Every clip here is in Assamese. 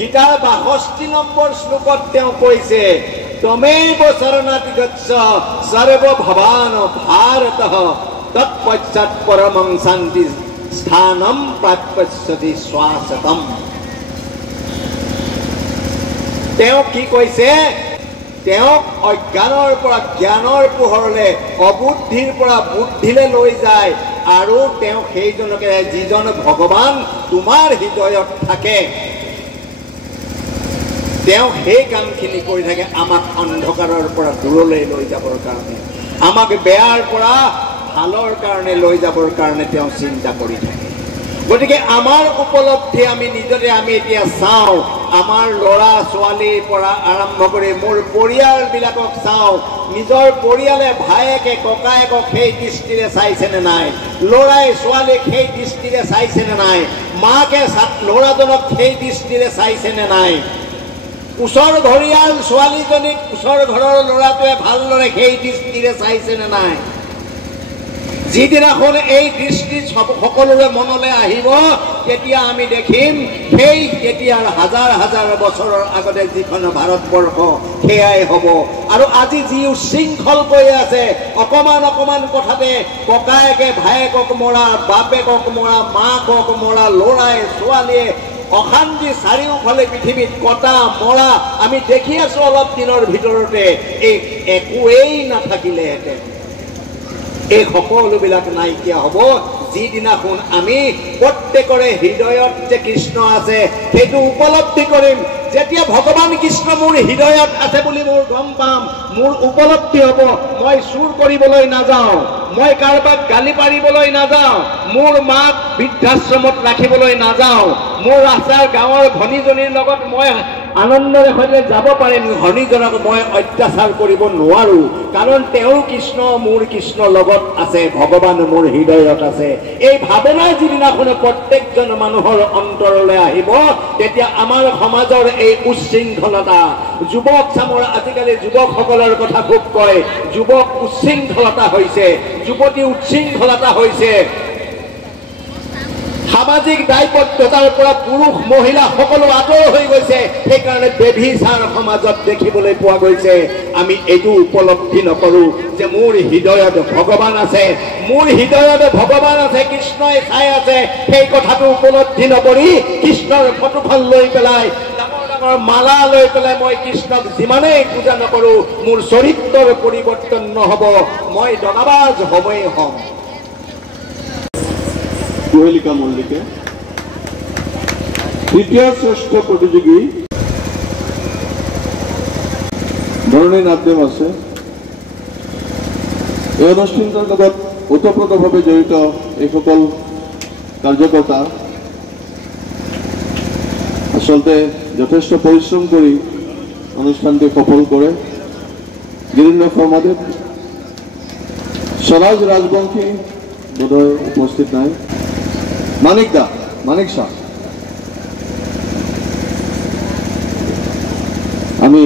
গীতাৰ ৬২ নম্বৰ শ্লোকত তেওঁ কৈছে তমেব শৰণাগতি গচ্ছ সৰ্ব ভৱান ভাৰতঃ তৎপশ্চাৎ পৰমং শান্তি স্থানম প্ৰাপ্স্যতি শাশ্বতম। তেওঁ কি কৈছে তেওঁক অজ্ঞানৰ পৰা জ্ঞানৰ পোহৰলৈ অবুদ্ধিৰ পৰা বুদ্ধিলৈ লৈ যায় আৰু তেওঁ সেইজনকে যিজন ভগৱান তোমাৰ হৃদয়ত থাকে তেওঁ সেই কামখিনি কৰি থাকে আমাক অন্ধকাৰৰ পৰা দূৰলৈ লৈ যাবৰ কাৰণে আমাক বেয়াৰ পৰা ভালৰ কাৰণে লৈ যাবৰ কাৰণে তেওঁ চিন্তা কৰি থাকে। গতিকে আমাৰ উপলব্ধি আমি নিজতে আমি এতিয়া চাওঁ আমাৰ ল'ৰা ছোৱালীৰ পৰা আৰম্ভ কৰি মোৰ পৰিয়ালবিলাকক চাওঁ নিজৰ পৰিয়ালে ভায়েকে ককায়েকক সেই দৃষ্টিৰে চাইছেনে নাই ল'ৰাই ছোৱালীক সেই দৃষ্টিৰে চাইছেনে নাই মাকে ল'ৰাজনক সেই দৃষ্টিৰে চাইছেনে নাই ওচৰ ঘৰীয়াল ছোৱালীজনীক ওচৰ ঘৰৰ ল'ৰাটোৱে ভালদৰে সেই দৃষ্টিৰে চাইছেনে নাই যিদিনাখন এই দৃষ্টি সকলোৰে মনলৈ আহিব তেতিয়া আমি দেখিম সেই তেতিয়াৰ হাজাৰ হাজাৰ বছৰৰ আগতে যিখন ভাৰতবৰ্ষ সেয়াই হ'ব। আৰু আজি যি উশৃংখল কৰি আছে অকমান অকমান কথাতে ককায়েকে ভায়েকক মৰা বাপেকক মৰা মাকক মৰা ল'ৰাই ছোৱালীয়ে অশান্তি চাৰিওফালে পৃথিৱীত কটা মৰা আমি দেখি আছো অলপ দিনৰ ভিতৰতে এই একোৱেই নাথাকিলেহেঁতেন এই সকলোবিলাক নাইকিয়া হ'ব যিদিনাখন আমি প্ৰত্যেকৰে হৃদয়ত যে কৃষ্ণ আছে সেইটো উপলব্ধি কৰিম। যেতিয়া ভগৱান কৃষ্ণ মোৰ হৃদয়ত আছে বুলি মোৰ গম পাম মোৰ উপলব্ধি হ'ব মই চুৰ কৰিবলৈ নাযাওঁ মই কাৰোবাক গালি পাৰিবলৈ নাযাওঁ মোৰ মাক বৃদ্ধাশ্ৰমত ৰাখিবলৈ নাযাওঁ মোৰ ৰাস্তাৰ গাঁৱৰ ধনীজনীৰ লগত মই আনন্দৰে সৈতে যাব পাৰিম ধনীজনক মই অত্যাচাৰ কৰিব নোৱাৰোঁ কাৰণ তেওঁৰ কৃষ্ণ মোৰ কৃষ্ণ লগত আছে ভগৱান মোৰ হৃদয়ত আছে। এই ভাৱনা যিদিনাখন প্ৰত্যেকজন মানুহৰ অন্তৰলৈ আহিব তেতিয়া আমাৰ সমাজৰ এই উচ্ছৃংখলতা যুৱক চামৰ আজিকালি যুৱকসকলৰ কথা খুব কয় যুৱক উচ্ছৃংখলতা হৈছে যুৱতী উচ্ছৃংখলতা হৈছে সামাজিক দায়বদ্ধতাৰ পৰা পুৰুষ মহিলা সকলো আঁতৰ হৈ গৈছে সেইকাৰণে বেভিচাৰ সমাজত দেখিবলৈ পোৱা গৈছে। আমি এইটো উপলব্ধি নকৰোঁ যে মোৰ হৃদয়ত ভগৱান আছে মোৰ হৃদয়ত ভগৱান আছে কৃষ্ণই চাই আছে সেই কথাটো উপলব্ধি নকৰি কৃষ্ণৰ ফটোখন লৈ পেলাই ডাঙৰ মালা লৈ পেলাই মই কৃষ্ণক যিমানেই পূজা নকৰোঁ মোৰ চৰিত্ৰৰ পৰিৱৰ্তন নহ'ব মই দগাবাজ হ'মেই হ'ম। কুহেলিকা মল্লিকে তৃতীয় শ্রেষ্ঠ প্রতিযোগী ধরণী নাথদেৱ আছে এই অনুষ্ঠানটোৰ লগত ওতপ্ৰোতভাৱে জড়িত এইসকল কাৰ্যকৰ্তা আসলতে যথেষ্ট পৰিশ্ৰম কৰি অনুষ্ঠানটি সফল কৰে। গিৰীন্দ্ৰ শৰ্মাদেৱ স্বৰাজ ৰাজবংশী বোধহয় উপস্থিত নাই মানিক দা মানিক শাহ আমি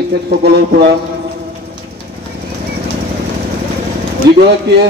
এখেতসকলৰ পৰা যিগৰাকীয়ে